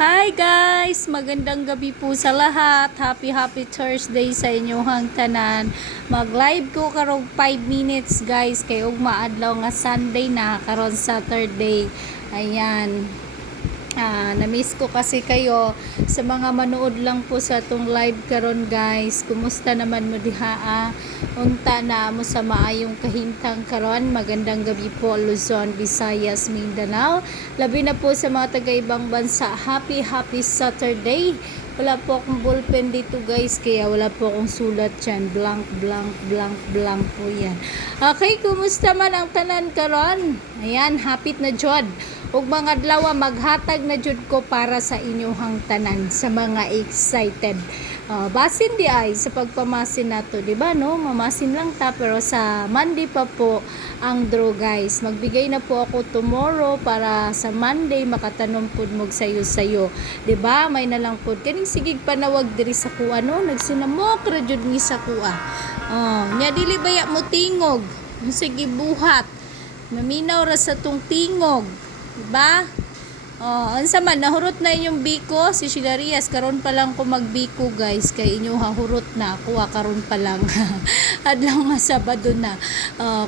Hi guys! Magandang gabi po sa lahat. Happy Thursday sa inyong tanan. Mag-live ko karong 5 minutes guys. Kay ug maadlaw nga Sunday na karon Saturday. Ayan. Na-miss ko kasi kayo sa mga manood lang po sa tong live karon guys. Kumusta naman mo diha? Unta na mo sa maayong kahimtang karon. Magandang gabi po Luzon, Visayas, Mindanao. Labi na po sa mga taga-ibang bansa. Happy Saturday. Wala po akong ballpen dito guys, kaya wala po akong sulat dyan. Blank po yan. Okay, kumusta man ang tanan karon? Ayan, hapit na jud. Ug mga adlaw maghatag na jud ko para sa inyong tanan sa mga excited. Basin di ay sa pagpamasin nato, di ba no? Mamasin lang ta pero sa Monday pa po ang draw guys. Magbigay na po ako tomorrow para sa Monday makatanom pud mog sayo. Di ba? May nalang pud kaning sigig panawag diri sa kuha no, nagsinamok ra jud ni sa kuha. Nya dili baya mo tingog. Sige buhat. Maminaw ra sa tong tingog. Diba? Ansa man nahurot na inyong biko si Shilarias karon pa lang ko magbiko guys kay inyo hahurot na ako karon pa lang. Adlaw nga Sabado na.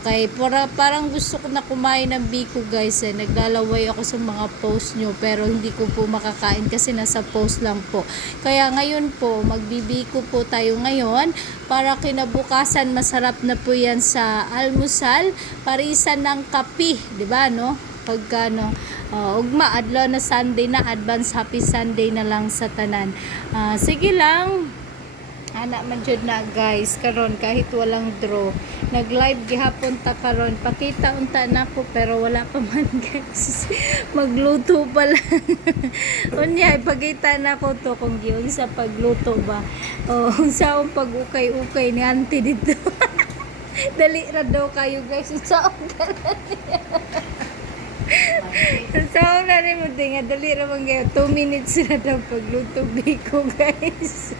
Kay parang gusto ko na kumain ng biko guys. Naglalaway ako sa mga post nyo pero hindi ko po makakain kasi nasa post lang po. Kaya ngayon po magbibiko po tayo ngayon para kinabukasan masarap na po yan sa almusal. Parisan ng kape, 'di ba no? Pagka no, ugma adlaw na Sunday na, advance happy Sunday na lang sa tanan. Sige lang. Ana man jud na guys karon kahit walang draw. Nag-live gihapon ta karon. Pakita unta nako pero wala pa man guys. Magluto pa lang. Unya ipakita nako to kung giun sa pagluto ba. Unsaon pag-ukay-ukay ni auntie dito. Dali ra daw kayo guys. Unsaon so na rin mo nga dali ramang kayo 2 minutes na daw pagluto biko guys.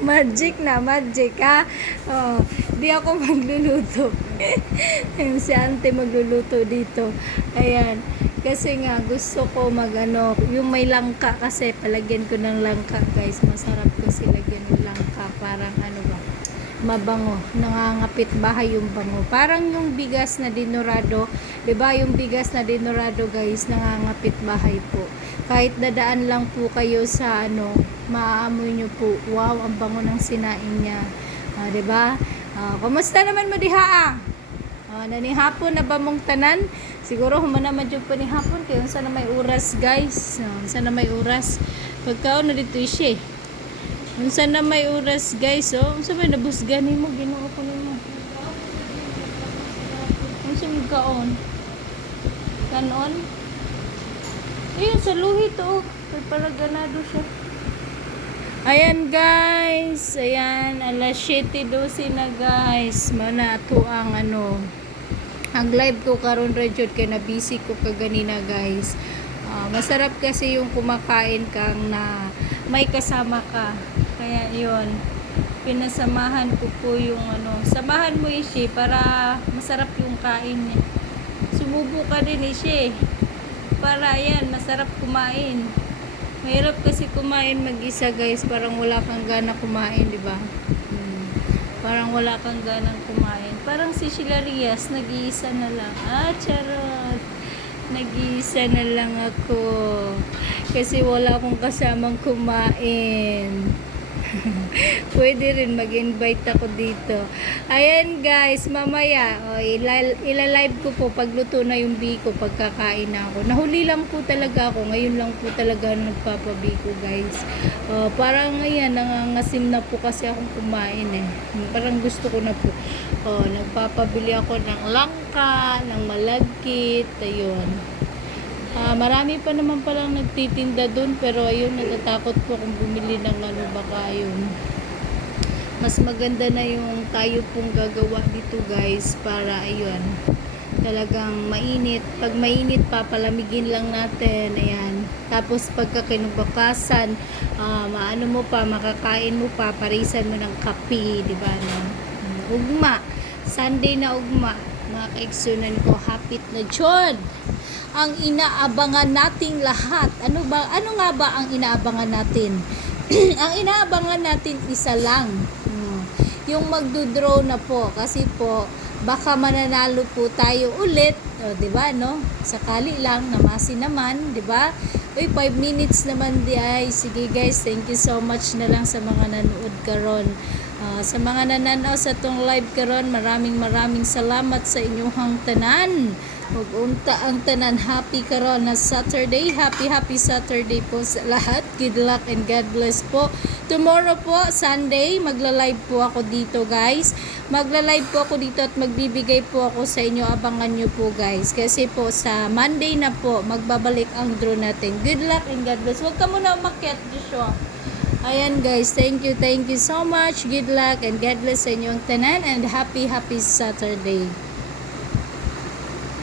Magic ha. Di ako magluluto. Si ante magluluto dito. Ayan, kasi nga gusto ko yung may langka kasi palagyan ko ng langka guys. Masarap kasi lagyan ng langka, parang mabango, nangangapit bahay yung bango. Parang yung bigas na dinurado, 'di ba? Yung bigas na dinurado, guys, nangangapit bahay po. Kahit dadaan lang po kayo sa maaamoy nyo po. Wow, ang bango ng sinaing niya. 'Di ba? Kumusta naman mo diha? Nanihapon na ba mong tanan? Siguro humanaman jud pa ni hapon kay unsa na may oras, guys. Unsa na may oras? Pagkaon na dito siya. Unsa na may oras guys, unsa may nabusgan nimo Ginoo ko nimo. Unsa may kaon? Kanon? Ayun sa luhi to, kay para ganado siya. Ayan guys, ayan alas 7:12 na guys. Mana ato ang ang live ko karon ra jud kay na busy ko kaganina guys. Masarap kasi yung kumakain kang na may kasama ka. Kaya yun, pinasamahan ko po yung samahan mo Ishi para masarap yung kain niya. Sumubo ka din Ishi para yan, masarap kumain. Mahirap kasi kumain mag-isa guys, parang wala kang gana kumain, di ba? Parang wala kang ganang kumain. Parang si Shilarias, nag-iisa na lang. Charot! Nag-iisa na lang ako. Kasi wala akong kasamang kumain. Pwede rin mag-invite ako dito. Ayan guys, mamaya ilalive ko po pagluto na yung biko, pagkakain na ako. Nahuli lang po talaga ako. Ngayon lang po talaga nagpapabiko guys. Parang ngayon nangangasim na po kasi akong kumain Parang gusto ko na po. Nagpapabili ako ng langka, ng malagkit, ayun. Marami pa naman palang nagtitinda doon pero ayun, natatakot po akong bumili ng baka yun. Mas maganda na yung tayo pong gagawa dito guys para ayun, talagang mainit. Pag mainit papalamigin lang natin, ayan. Tapos pagka kinubukasan, maano mo pa, makakain mo pa, parisan mo ng kape, di ba no? Ugma, Sunday na ugma, mga kaigsunan ko, hapit na jud. ang inaabangan nating lahat. Ano nga ba ang inaabangan natin? Ang inaabangan natin isa lang. Yung magdo-draw na po kasi po baka mananalo po tayo ulit, 'di ba, no? Sakali lang namasi naman, 'di ba? 5 minutes naman di ay. Sige guys, thank you so much na lang sa mga nanood karon. Sa mga nananaw sa tong live karon, maraming salamat sa inyong tanan. Ug unta ang tanan happy karon na Saturday. Happy Saturday po sa lahat. Good luck and God bless po. Tomorrow po, Sunday, magla-live po ako dito guys. Magla-live po ako dito at magbibigay po ako sa inyo. Abangan nyo po guys. Kasi po sa Monday na po, magbabalik ang draw natin. Good luck and God bless. Huwag ka muna umakyat, Joshua. Ayan guys, thank you so much. Good luck and God bless sa inyong tanan and happy Saturday.